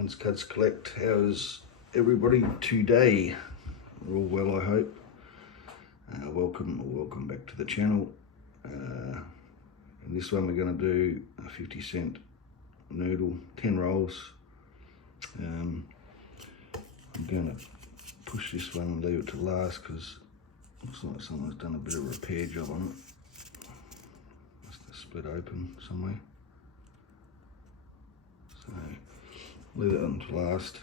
CoinCudsCollect. How's everybody today? We're all well, I hope. Welcome back to the channel. In this one, we're going to do a 50-cent noodle, 10 rolls. I'm going to push this one and leave it to last because it looks like someone's done a bit of a repair job on it. Must have split open somewhere. So leave it on to last.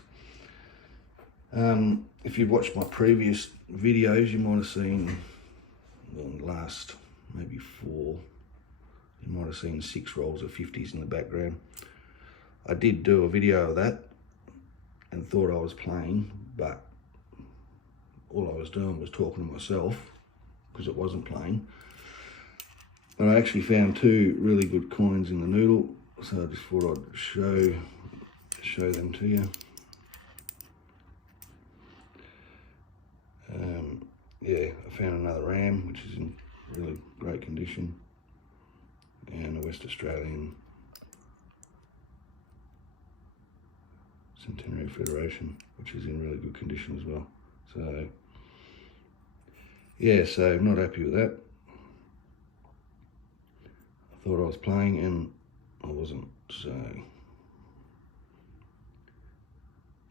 If you've watched my previous videos, you might have seen, well, in the last maybe 4, you might have seen 6 rolls of 50s in the background. I did do a video of that and thought I was playing, but all I was doing was talking to myself because it wasn't playing. But I actually found 2 really good coins in the noodle, so I just thought I'd show them to you. Yeah, I found another ram, which is in really great condition, and a West Australian Centenary Federation, which is in really good condition as well. So yeah, so I'm not happy with that. I thought I was playing and I wasn't. So,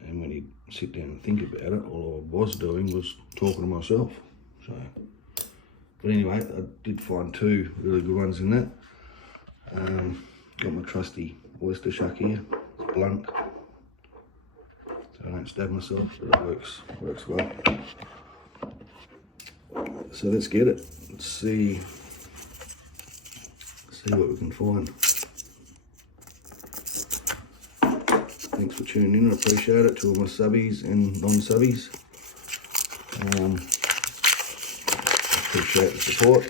and when you sit down and think about it, all I was doing was talking to myself. So, but anyway, I did find 2 really good ones in that. Got my trusty oyster shuck here. It's blunt, so I don't stab myself, but it works well. So let's get it. Let's see what we can find. Thanks for tuning in, I appreciate it, to all my subbies and non-subbies. Appreciate the support.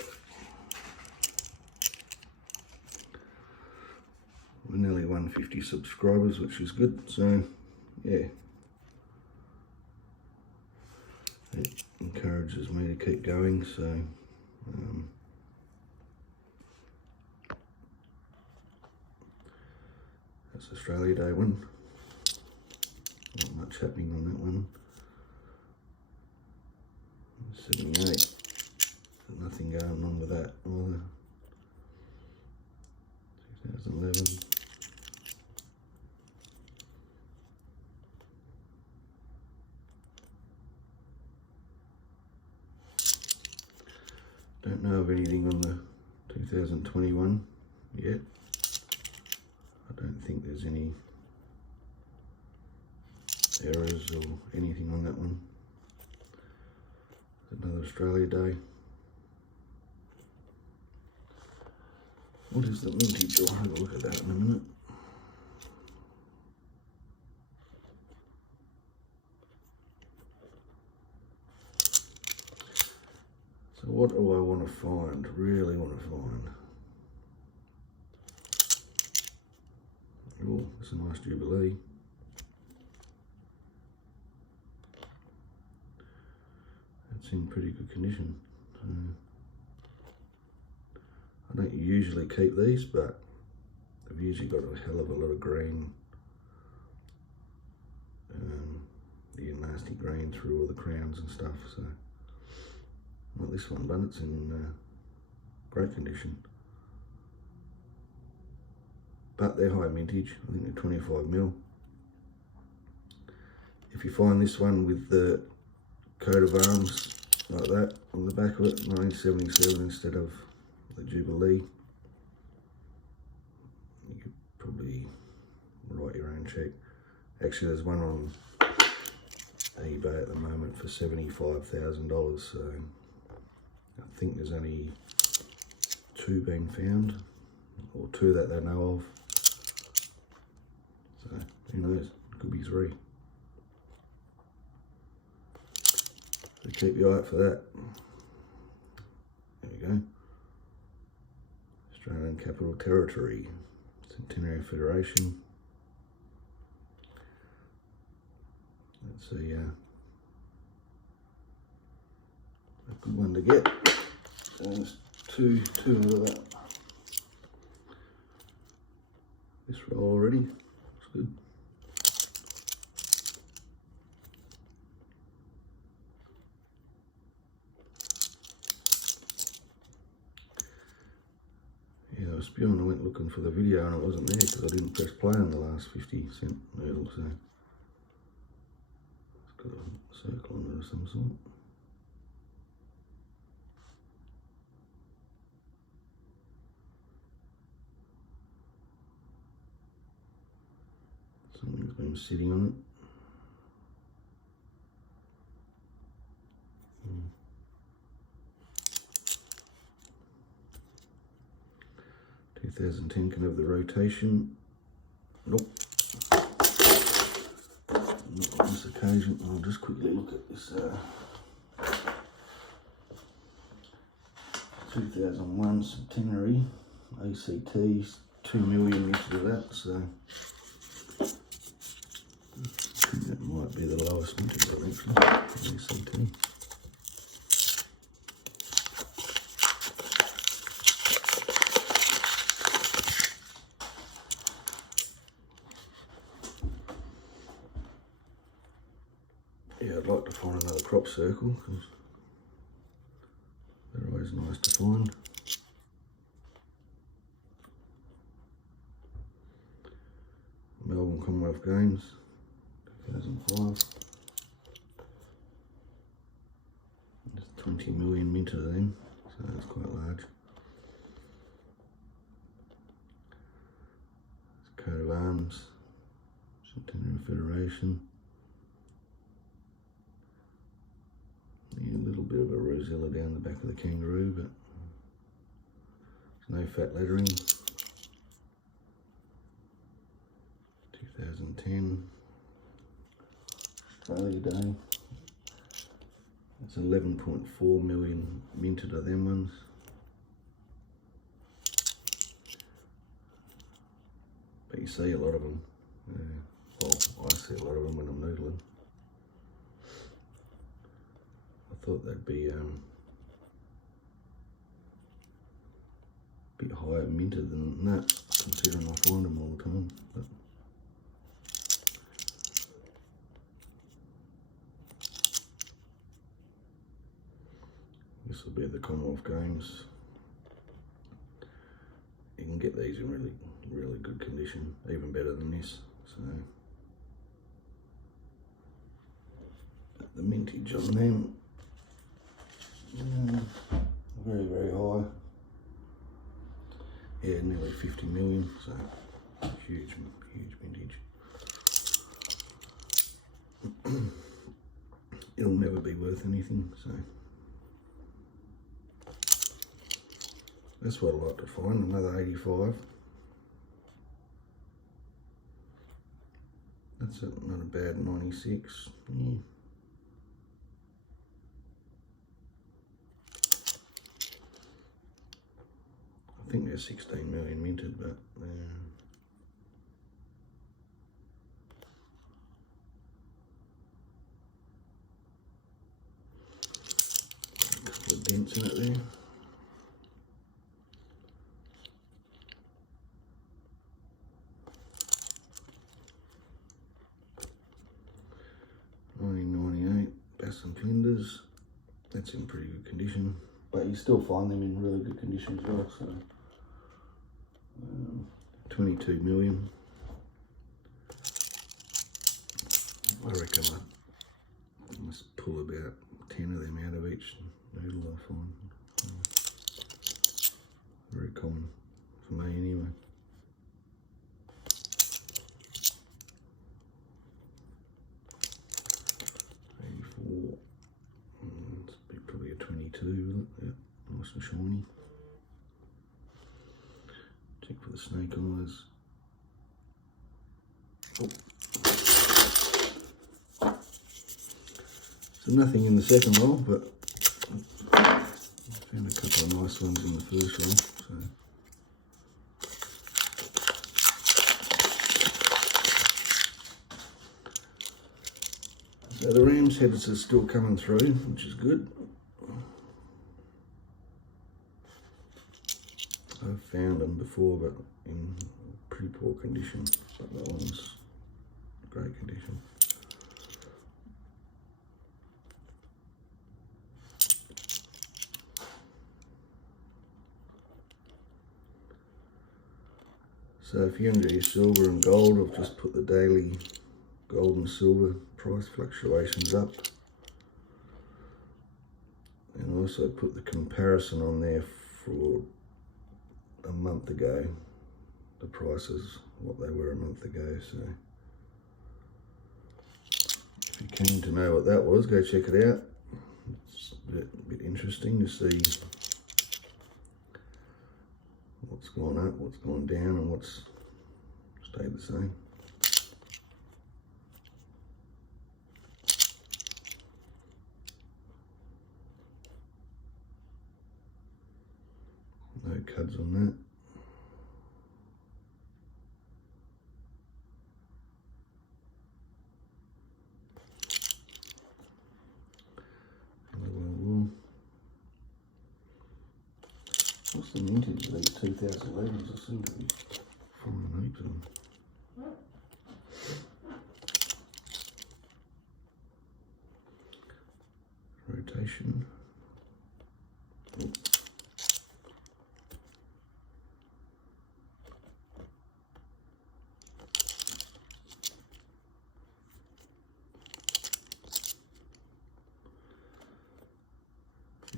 We're nearly 150 subscribers, which is good, so yeah. It encourages me to keep going, so that's Australia Day one. Not much happening on that one. 78. Nothing going on with that either. 2011. Don't know of anything on the 2021 yet. I don't think there's any errors or anything on that one. Another Australia Day. What is the mintage? I'll have a look at that in a minute. So what do I want to find? Really want to find? Oh, it's a nice Jubilee. It's in pretty good condition. I don't usually keep these, but I've usually got a hell of a lot of green, nasty green through all the crowns and stuff. So not this one, but it's in great condition. But they're high mintage. I think they're 25mm. If you find this one with the coat of arms like that on the back of it, 1977 instead of the Jubilee, you could probably write your own check. Actually, there's one on eBay at the moment for $75,000, so I think there's only 2 being found, or 2 that they know of. So who knows, it could be 3. So keep your eye out for that. There we go. Australian Capital Territory, Centenary Federation. That's a good one to get. So there's two out of that. This roll already. It's good. went looking for the video and it wasn't there because I didn't press play on the last 50-cent noodle, so it's got a circle on it of some sort. Something's been sitting on it. 2010 can have the rotation. Nope. Not on this occasion. I'll just quickly look at this 2001 centenary ACTs, 2 million used to that, so I think that might be the lowest minted one actually, ACT. Yeah, I'd like to find another crop circle because they're always nice to find. Melbourne Commonwealth Games, 2005. There's 20 million minted then, so that's quite large. It's coat of arms, Centenary Federation. Yeah, a little bit of a rosella down the back of the kangaroo, but there's no fat lettering. 2010 Australia Day. That's 11.4 million minted of them ones. But you see a lot of them. Well, I see a lot of them when I'm noodling. I thought they'd be a bit higher minted than that, considering I find them all the time. But this will be at the Commonwealth Games. You can get these in really good condition, even better than this. So the mintage on them, very high. Yeah, nearly 50 million. So huge mintage. It'll never be worth anything. So that's what I like to find, another 85. That's not a bad 96. Yeah. I think they're 16 million minted, but a couple of dents in it there. Bass and Flinders, that's in pretty good condition, but you still find them in really good condition as well. So 22 million. I reckon I must pull about 10 of them out of each noodle I find. Very common for me anyway. Probably a 22, yeah, nice and shiny. Check for the snake eyes. Oh. So nothing in the second roll, but I found a couple of nice ones in the first roll. So the ram's heads are still coming through, which is good. I've found them before, but in pretty poor condition. But that one's great condition. So if you're into your silver and gold, I've just put the daily gold and silver price fluctuations up. And also put the comparison on there for a month ago. The prices, what they were a month ago. So if you're keen to know what that was, go check it out. It's a bit interesting to see what's gone up, what's gone down, and what's stayed the same. No cuds on that. What's the mintage of these 2011s? I seem to be falling heaps on. Rotation. Oh.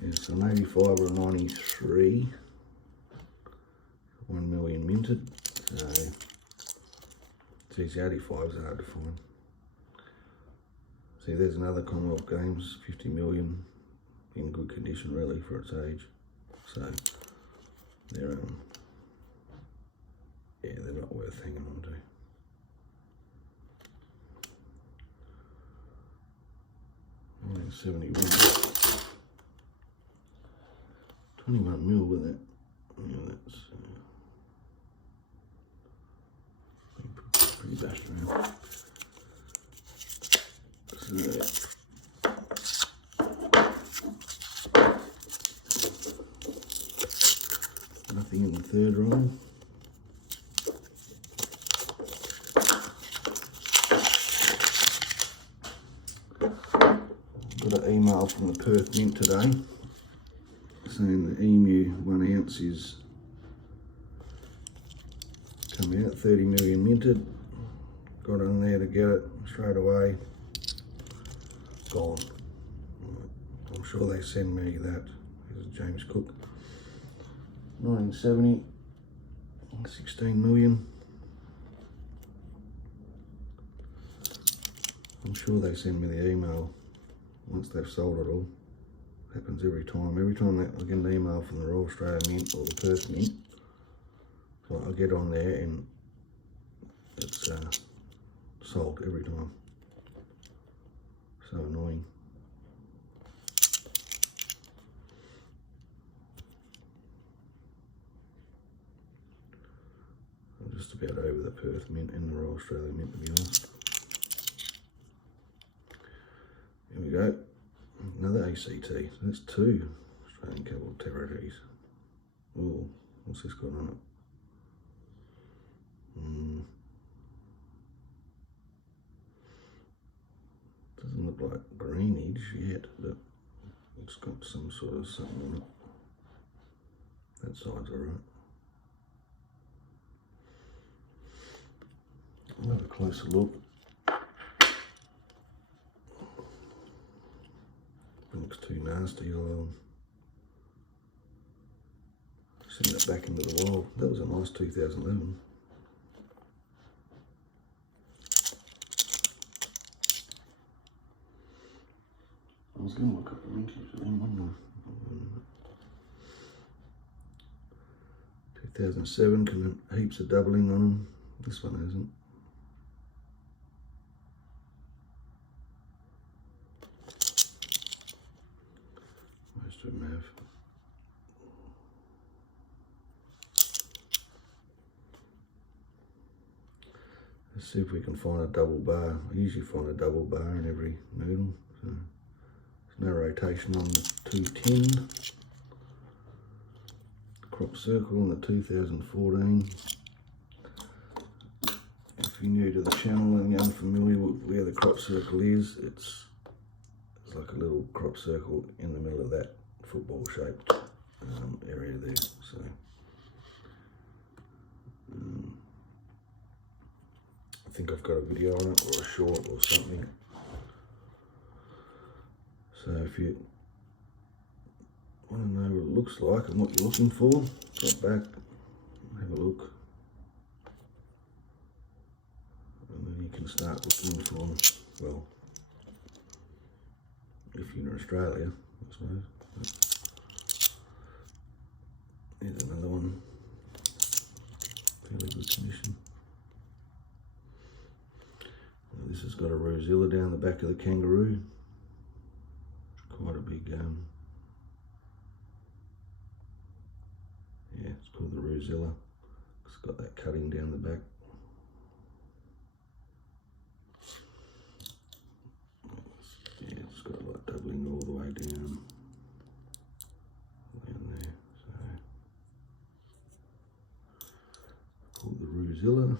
Yeah, so an 85 or a 93. 1 million minted. So these 85s are hard to find. See, there's another Commonwealth Games, 50 million, in good condition really for its age. So they're yeah, they're not worth hanging on to. $71. 21 mil with it. Yeah, that's pretty bashed around. So nothing in the third roll. Got an email from the Perth Mint today saying the emu 1 ounce is come out, 30 million minted. Got on there to get it straight away. Gone. I'm sure they send me that. This is James Cook. 1970, 16 million. I'm sure they send me the email once they've sold it all. Happens every time. Every time I get an email from the Royal Australian Mint or the Perth Mint, so I get on there and it's sold every time. So annoying. I'm just about over the Perth Mint and the Royal Australian Mint, to be honest. Here we go. Another ACT. So that's 2 Australian Capital Territories. Oh, what's this got on it? Doesn't look like greenage yet, but it's got some sort of something on it. That side's alright. I'll have a closer look. Looks too nasty. I'll send it back into the wild. That was a nice 2011. I was going to look up the mintage for them, wasn't I? 2007, can heaps of doubling on them. This one hasn't. Most of them have. Let's see if we can find a double bar. I usually find a double bar in every noodle. So there's no rotation on the 210. Crop circle on the 2014. If you're new to the channel and you're unfamiliar with where the crop circle is, it's like a little crop circle in the middle of that football shaped area there. So think I've got a video on it, or a short or something. So if you want to know what it looks like and what you're looking for, drop back, have a look, and then you can start looking for, well, if you're in Australia, I suppose. Here's another one, fairly good condition. Now this has got a rosilla down the back of the kangaroo. Quite a big, yeah, it's called the rosilla. It's got that cutting down the back. Yeah, it's got like doubling all the way down there. So, called the rosilla.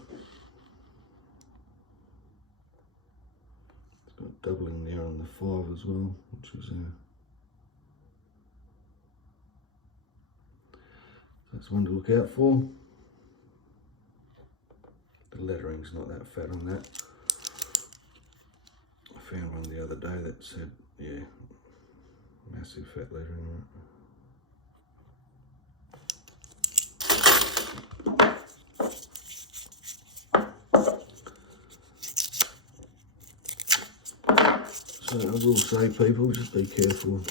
It's got doubling there on the 5 as well, which is that's one to look out for. The lettering's not that fat on that. I found one the other day that said, yeah, massive fat lettering on it. So I will say, people, just be careful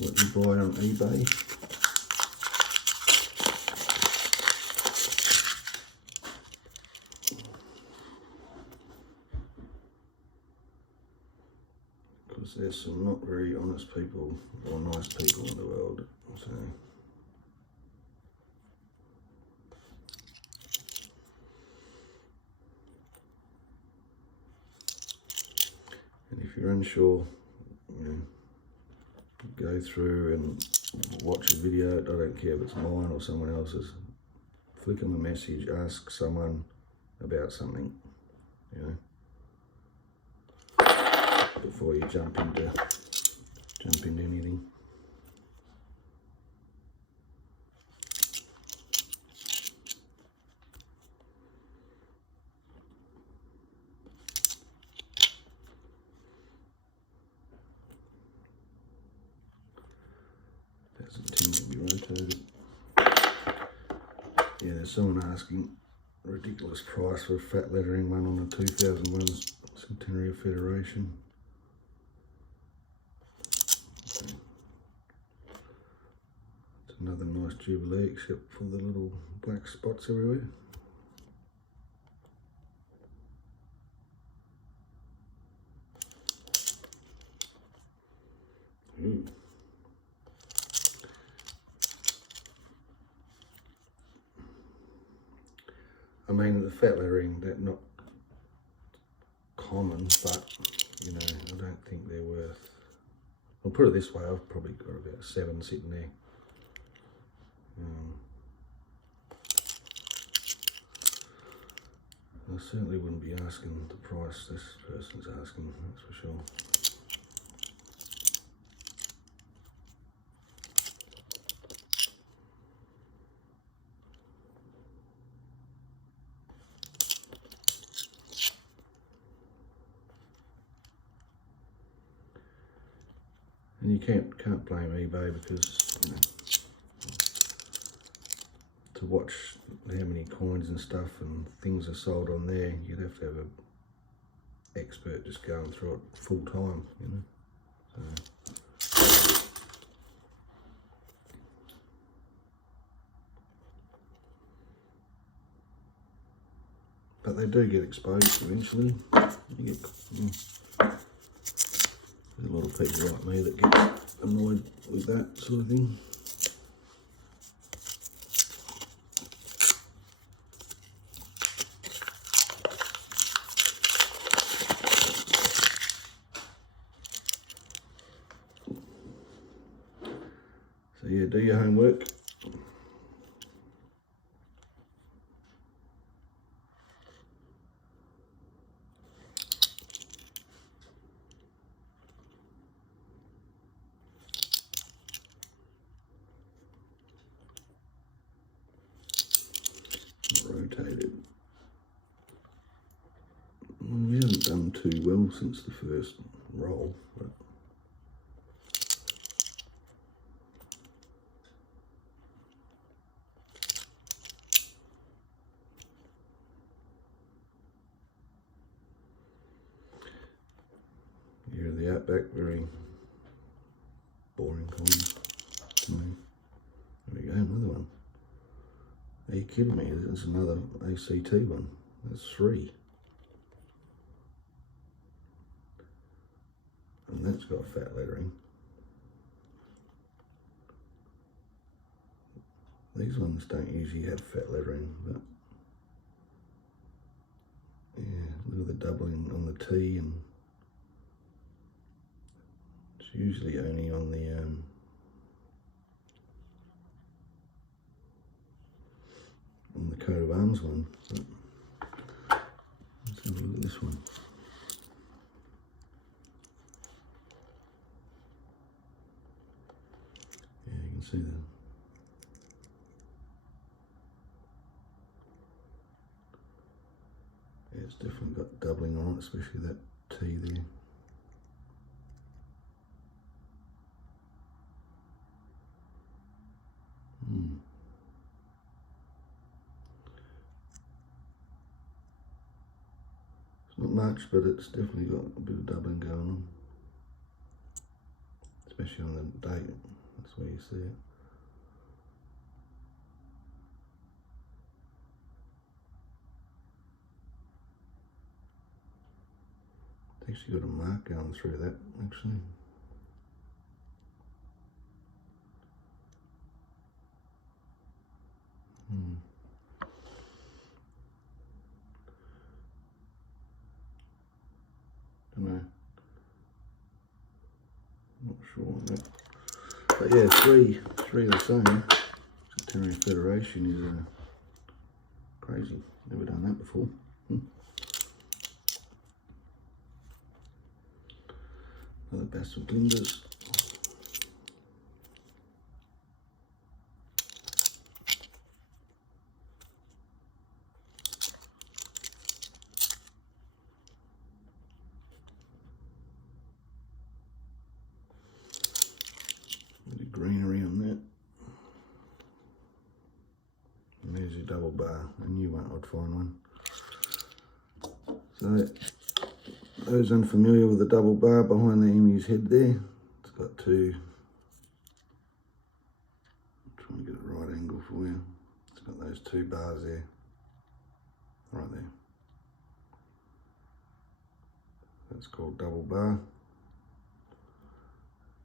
what you buy on eBay. Because there's some not very honest people or nice people in the world. So and if you're unsure, you know, go through and watch a video. I don't care if it's mine or someone else's. Flick them a message, ask someone about something, you know, before you jump into anything. Doesn't tend to be rotated. Yeah, there's someone asking a ridiculous price for a fat lettering one on a 2001 Centenary of Federation. Okay. It's another nice Jubilee, except for the little black spots everywhere. Ooh. I mean, the fat lettering, they're not common, but, you know, I don't think they're worth, I'll put it this way, I've probably got about 7 sitting there. I certainly wouldn't be asking the price this person's asking, that's for sure. And you can't blame eBay, because, you know, to watch how many coins and stuff and things are sold on there, you'd have to have an expert just going through it full time, you know. So, but they do get exposed eventually. You get, there's a lot of people like me that get annoyed with that sort of thing. So yeah, do your homework. Rotated. too well since the first roll, but yeah, the Outback, very boring coins to me. There we go, another one. Are you kidding me? There's another ACT one. That's 3. And that's got fat lettering. These ones don't usually have fat lettering, but yeah, look at the doubling on the T, and it's usually only on the coat of arms one. But let's have a look at this one. Yeah, you can see that. Yeah, it's definitely got doubling on it, especially that T there. It's not much, but it's definitely got a bit of doubling going on, especially on the date. That's where you see it. It's actually got a mark going through that, actually. Don't know. Not sure on that. But yeah, three the same. Centenary Federation is crazy. Never done that before. Another Bassel Glimbers. Bit of greenery on that. And there's your double bar. I knew I'd find one. So, those unfamiliar with the double bar behind the emu's head there, it's got 2. I'm trying to get a right angle for you. It's got those 2 bars there, right there. That's called double bar.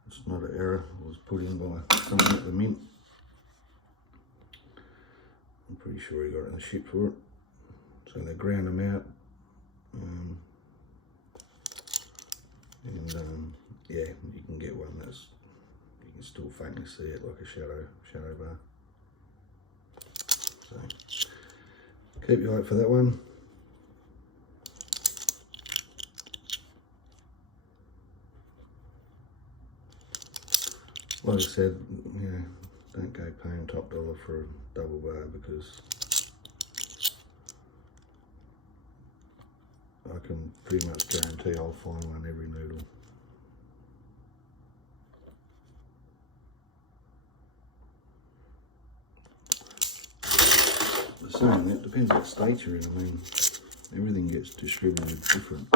It's not an error, it was put in by someone at the mint. I'm pretty sure he got in the shit for it. So they ground them out. Yeah, you can get one that's, you can still faintly see it like a shadow bar. So keep your eye out for that one. Like I said, you know, don't go paying top dollar for a double bar, because I can pretty much guarantee I'll find one every noodle. But saying that, depends what state you're in. I mean, everything gets distributed different.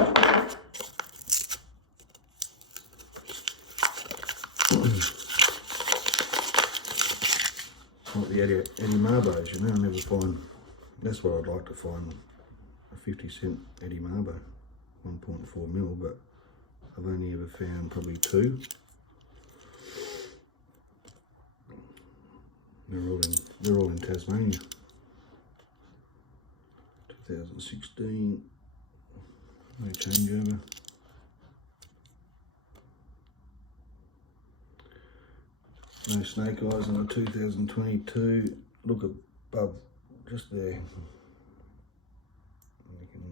Like the Eddie Marbos, you know, I never find, that's what I'd like to find, a 50-cent Eddie Marbo, 1.4 mil, but I've only ever found probably 2. They're all in Tasmania. 2016, no changeover. No snake eyes on the 2022. Look above, just there.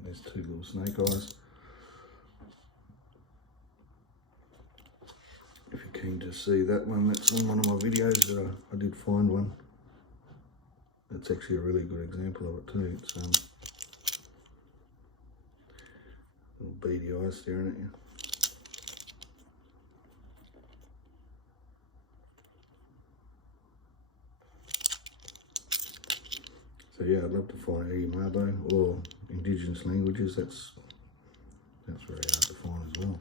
There's 2 little snake eyes. If you're keen to see that one, that's on one of my videos that I did find one. That's actually a really good example of it too. It's little bead beady eyes staring at you. So yeah, I'd love to find Mabo or indigenous languages. That's very hard to find as well.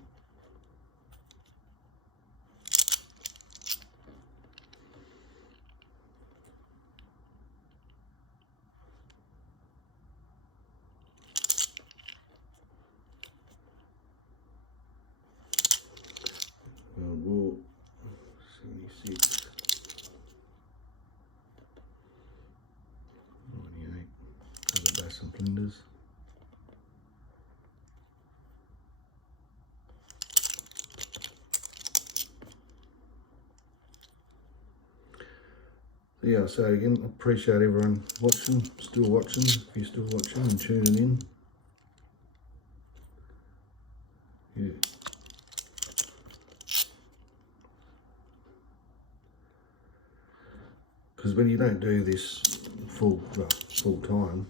World War 76, 98, other bass and flinders. Yeah, so again, I appreciate everyone watching, still watching, if you're still watching and tuning in. Yeah. Because when you don't do this full time,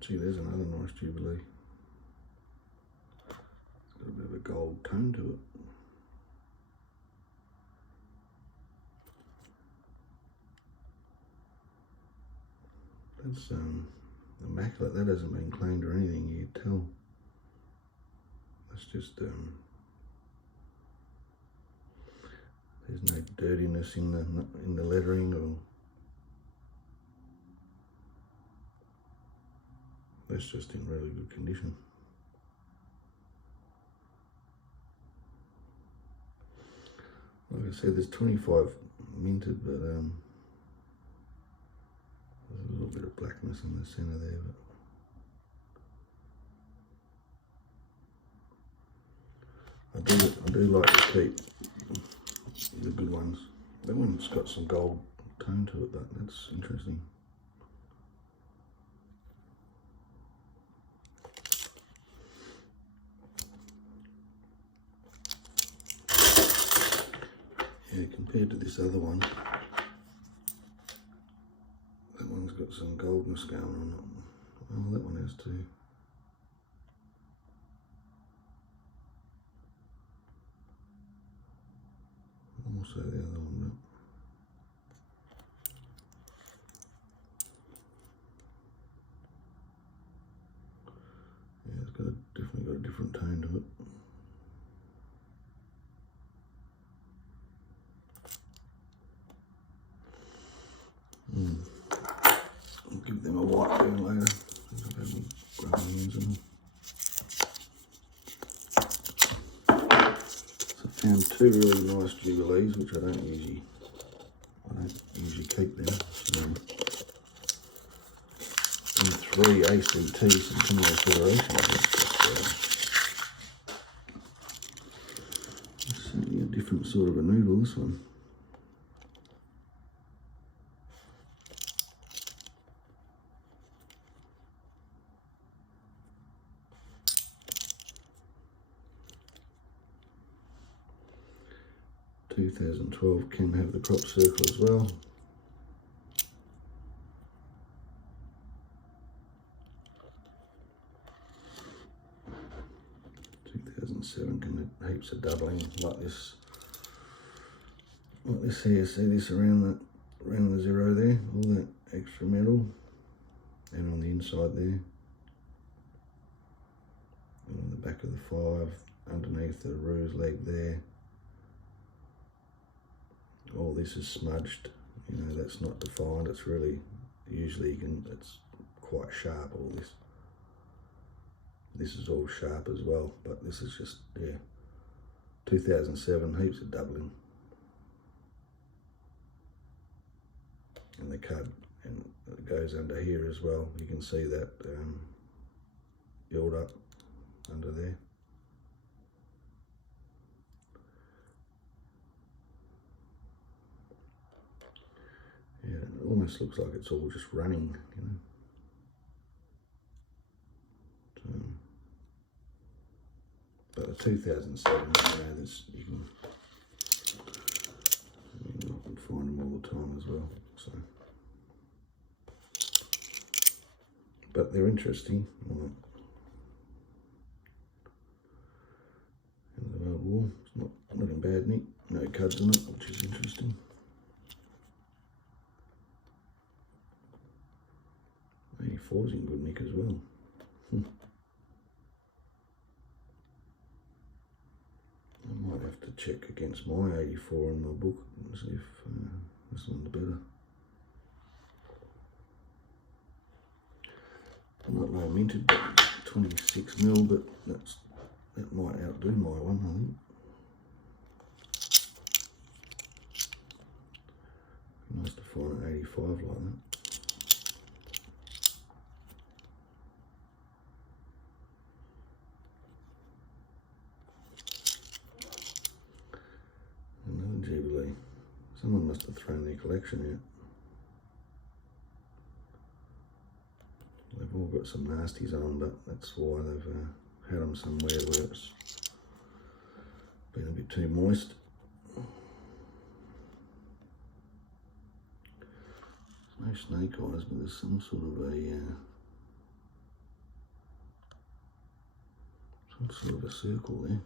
gee, there's another nice Jubilee. It's got a bit of a gold tone to it. That's immaculate. That hasn't been cleaned or anything, you can tell. That's just there's no dirtiness in the lettering, or that's just in really good condition. Like I said, there's 25 minted, but there's a little bit of blackness in the centre there, but I do like to keep the good ones. That one's got some gold tone to it, but that's interesting. Yeah, compared to this other one, that one's got some goldness going on it. Oh, that one has too. Also the other one, but yeah, it's definitely got a different tone to it. I'll give them a white burn later. I've had me growing ones in them. So I found two really nice Jubilees, which I don't usually keep them. So, and three ACTs from Commonwealth Federation. It's certainly a different sort of a noodle, this one. (2012) can have the crop circle as well. (2007) can have heaps of doubling like this. Like this here, see this around the zero there, all that extra metal, and on the inside there, and on the back of the 5, underneath the ruse leg there. All this is smudged, you know, that's not defined. It's really, usually it's quite sharp, all this. This is all sharp as well, but this is just, yeah, 2007, heaps of doubling. And the cud, and it goes under here as well. You can see that build up under there. Yeah, it almost looks like it's all just running, you know. So, but the 2007, you know, you can find them all the time as well. So, but they're interesting. not in bad nick. No cuds in it, which is interesting. '84's in good nick as well. I might have to check against my 84 in my book and see if this one's better. Not no minted, but 26 mil, but that might outdo my one, I think. Nice to find an 85 like that. Another Jubilee. Someone must have thrown their collection out. They've all got some nasties on, but that's why they've had them somewhere where it's been a bit too moist. There's no snake eyes, but there's some sort of a circle there.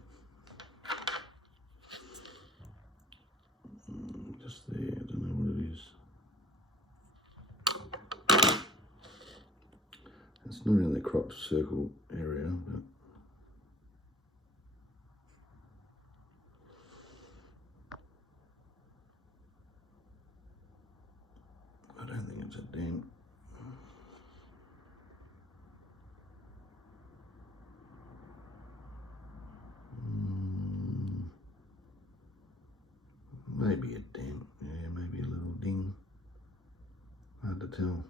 Just there, I don't know what it is. It's not in the cropped circle area, but I don't think it's a dent. Maybe a dent, yeah, maybe a little ding. Hard to tell.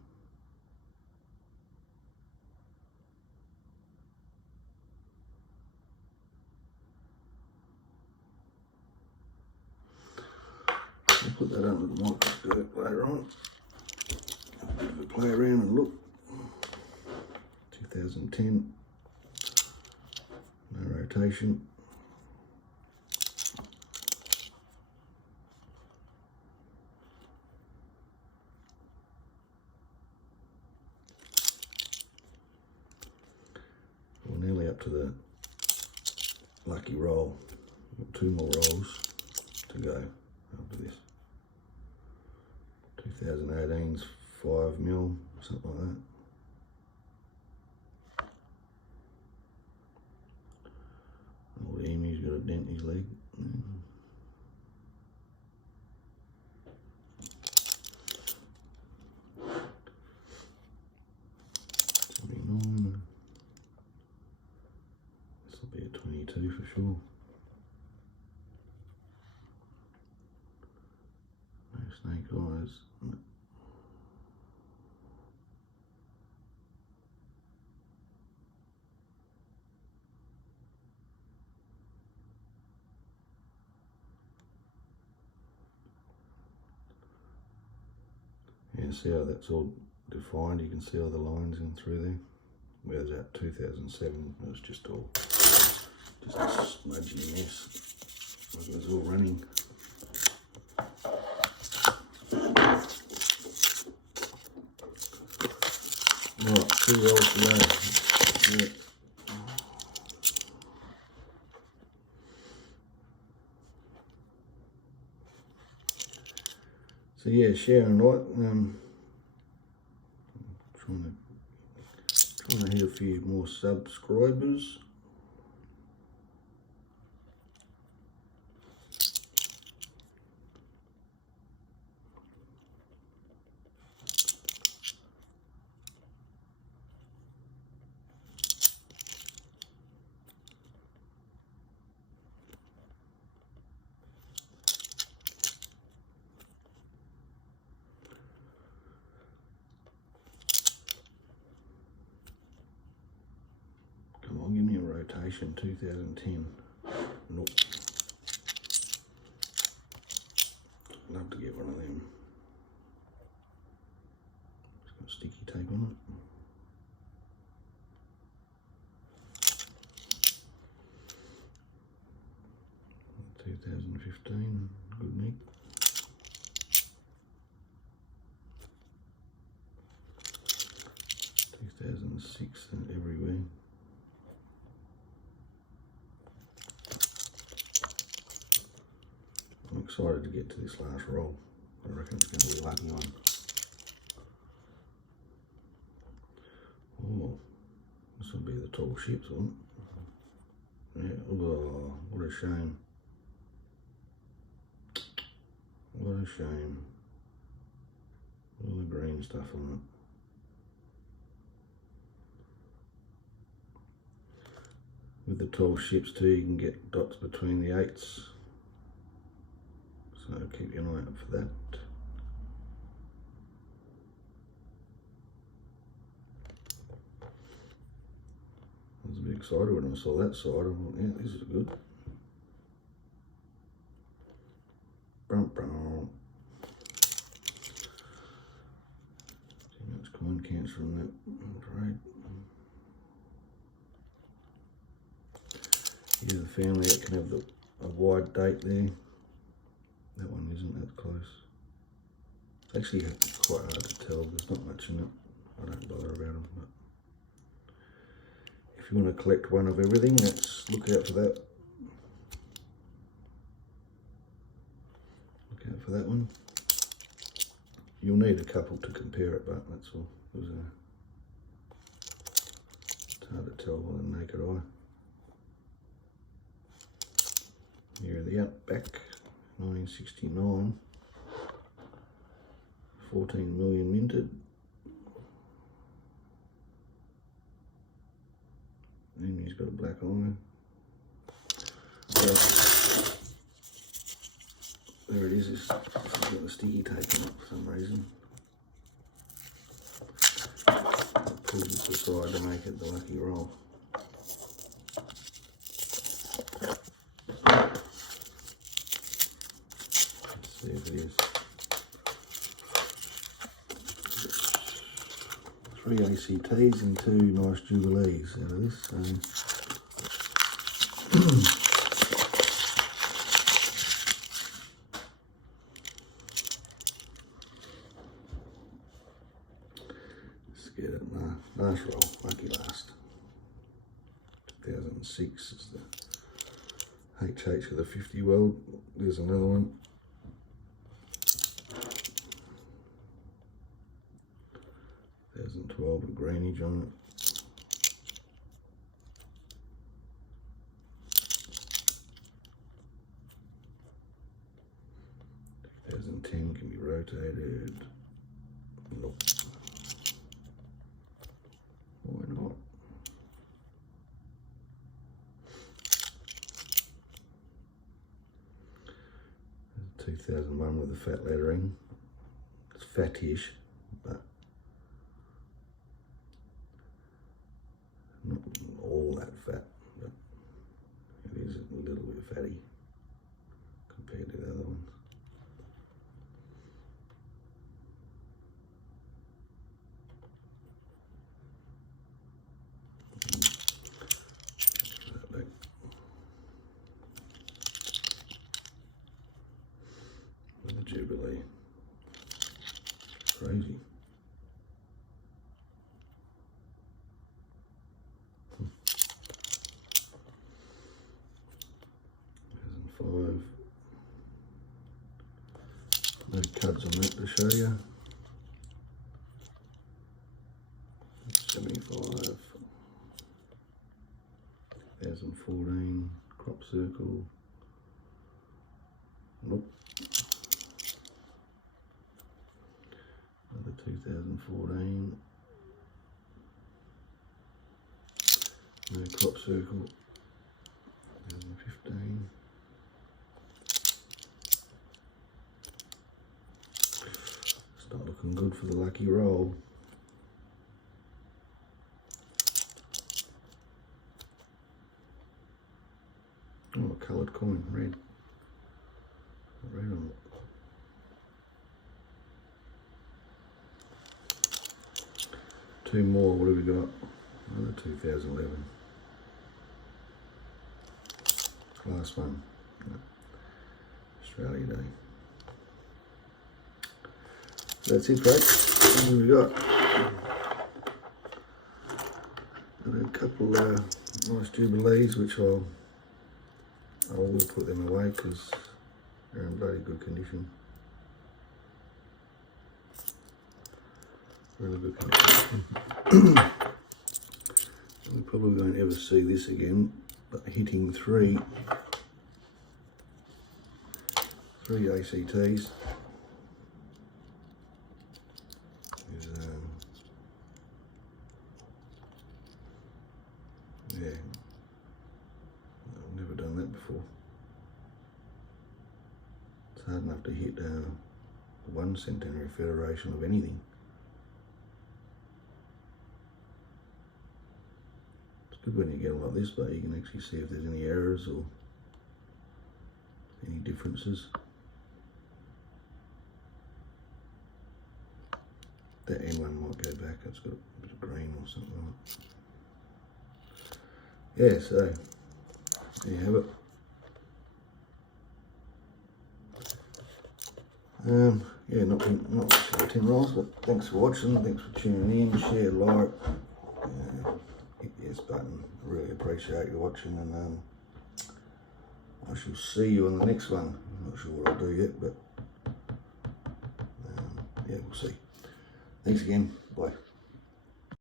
I'll put that under the microscope later on. Have a bit of a play around and look. 2010. No rotation. We're nearly up to the lucky roll. We've got 2 more rolls to go after this. 2018's 5 mil, something like that. Old emu's got a dent in his leg. This will be a 22 for sure. No snake eyes. Yeah, see how that's all defined? You can see all the lines in through there. Whereas that 2007 it was just a smudgy mess. Like it was all running. Right, 2 rolls to go. Yeah. So yeah, sharing right. Trying to hit a few more subscribers. Come on, give me a rotation, 2010. Nope. Love to get one of them. It's got sticky tape on it. $2015, good nick. $2006 and everywhere. excited to get to this last roll. I reckon it's going to be a lucky one. Oh, this will be the tall ships one. Yeah, oh, what a shame. What a shame. All the green stuff on it. With the tall ships too, you can get dots between the 8s. So keep an eye out for that. I was a bit excited when I saw that side. I thought, yeah, this is good. Brum, brum. See how much coin counts from that trade. Here's a family that can have a wide date there. That one isn't that close. It's actually quite hard to tell. There's not much in it. I don't bother about them. But if you want to collect one of everything, look out for that. Look out for that one. You'll need a couple to compare it, but that's all. It's hard to tell by the naked eye. Here are the Outback, 1969, 14 million minted. And he's got a black eye. There it is. It's got the sticky tape on it for some reason. I pulled this aside to make it the lucky roll. See if it is. 3 ACTs and 2 nice Jubilees out of this. So. Let's get it. Last roll, lucky last. 2006 is the HH of the 50 world. There's another one. 2012 with greenage on it. $2010 can be rotated. Nope. Why not? 2001 with the fat lettering. It's fattish, but not all that fat, but it is a little bit fatty compared to the other ones. With the Jubilee. Crazy. No cuds on that to show you. 75. 2014 crop circle. Nope. Another 2014. No crop circle. 2015. It's not looking good for the lucky roll. Oh, a coloured coin, red. Red on it. Two more, what have we got? Another 2011. Last one. Australia Day. That's it, folks. What have we got? Got a couple nice Jubilees, which I will put them away because They're in bloody good condition. Really good condition. We probably won't ever see this again, but hitting three ACTs is yeah, I've never done that before. It's hard enough to hit 1 centenary federation of anything. It's good when you get them like this, but you can actually see if there's any errors or any differences. That end one might go back, it's got a bit of green or something like that. Yeah, so there you have it. Yeah, not much 10 rolls, but thanks for watching, thanks for tuning in, share, like, hit the yes button. I really appreciate you watching, and I shall see you on the next one. I'm not sure what I'll do yet, but yeah, we'll see. Thanks again, bye.